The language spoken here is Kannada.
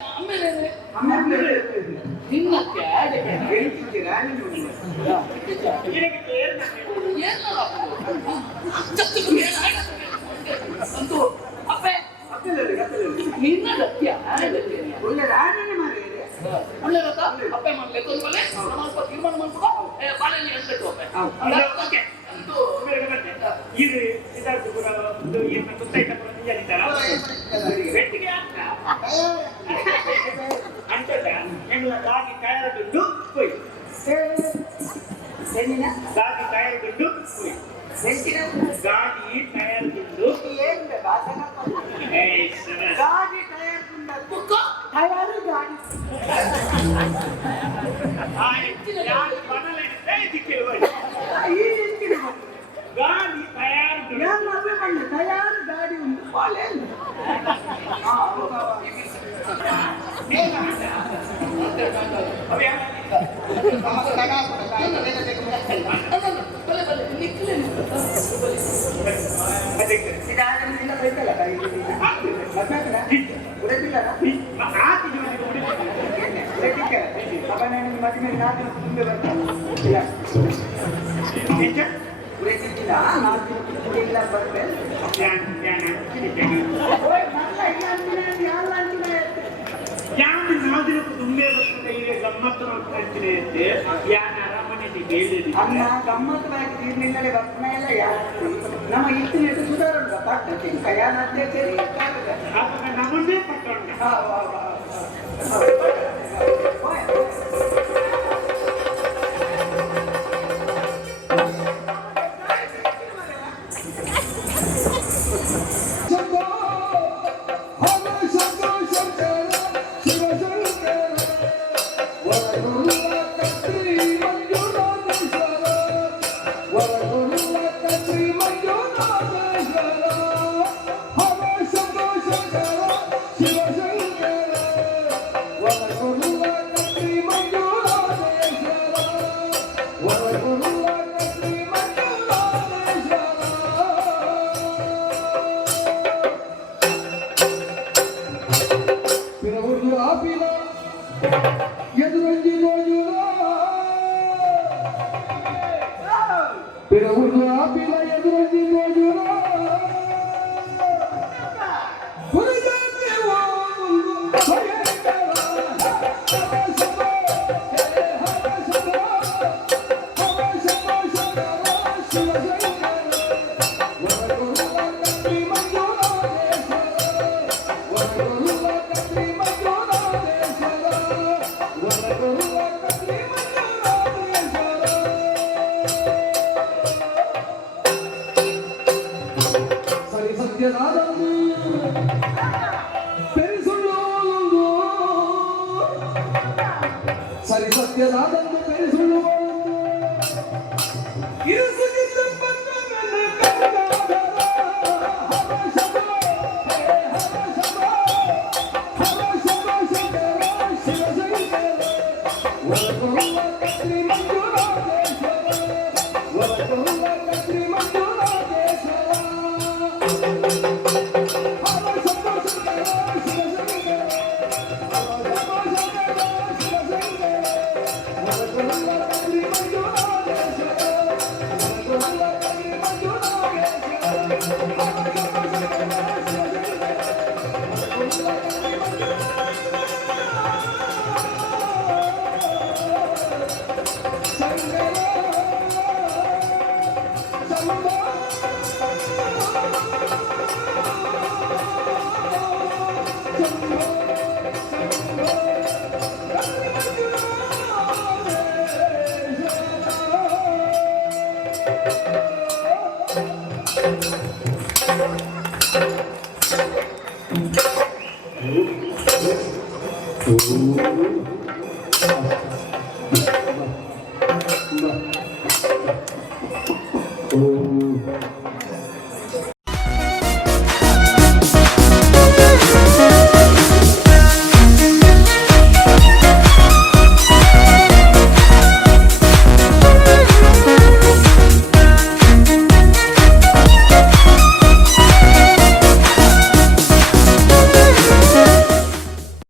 ಆಮೇಲೆ ಆಮೇಲೆ ನಿನ್ನ ಕ್ಯಾಡೆ ಹೇಳ್ತಿದ್ದೀರಾ ಅಂತೂ ಅಪ್ಪೆ ನಿನ್ನ ಗತ್ಯ ಒಳ್ಳೆ ರಾಜನೇ ಮಾರಿದೆ ಒಳ್ಳೆ ಗೊತ್ತಾ ಅಪ್ಪೆ ಮಾಡ್ಲಿಕ್ಕೆ ಒಂದು ಬಲೆ ಸ್ವಲ್ಪ ತೀರ್ಮಾನ ಮಾಡ್ಬಿಟ್ಟು ಬಾಳೆಯಲ್ಲಿ ಹೇಳ್ಬೇಕು ಅಪ್ಪೆ ಅಂತೂ ಇದು ಇದಾಯ್ತು ಕೂಡ ಒಂದು ಏನು ಗೊತ್ತಾಯ್ತಾ ನಿಜಾನಿದ್ದಾರ ಬೆಟ್ಟಿಗೆ ಅಂತದ ಹೆಂಗ ಗಾಡಿ ಟೈರ್ ದುಡ್ಡು ಹೋಯ್ ಗಾಡಿ ಟೈರ್ ದುಡ್ಡು ಹೋಯ್ ಗಾಡಿ ಟೈರ್ ದುಡ್ಡು ಗಾಡಿ ಟೈರ್ ಟೈರ್ ಗಾಡಿ ಗಾಡಿ ತಯಾರು ತಯಾರು ಗಾಡಿ ಉಂಟು ಬಾಳೆ ಇದಾದ್ರಿಂದ ಬೇಕಲ್ಲ ಮದುವೆ ನಾಲ್ಕು ಮುಂದೆ ಬರ್ತಿಲ್ಲ ಉಳಿಸಿದ್ದಿಲ್ಲ ನಾಲ್ಕು ಇಲ್ಲ ಬರ್ತೇನೆ ತುಂಬೆ ಬರ್ತದೆ ಈಗ ಗಮ್ಮತ್ತು ನೋಡ್ಕೊಂತೀನಿ ಅಂತೆ ಯಾನ ಅರಮನೆಗೆ ಕೇಳಿದ್ವಿ ಅನ್ನ ಗಮ್ಮತ್ತವಾಗಿ ನೀರಿನಿಂದಲೇ ಬರ್ತಾನೆ ಇಲ್ಲ ಯಾರು ನಮ್ಮ ಇತ್ತಿನ ಸುಧಾರಣ ಪಟ್ಟಕ್ಕೆ ಕಯಾನದ್ದೇ ಸೇರಿ ನಮ್ಮನ್ನೇ ಪಟ್ಟಣ ಸರಿ ಸತ್ಯದಾದಂದು ಬೆರೆಸುಳ್ಳು Oh,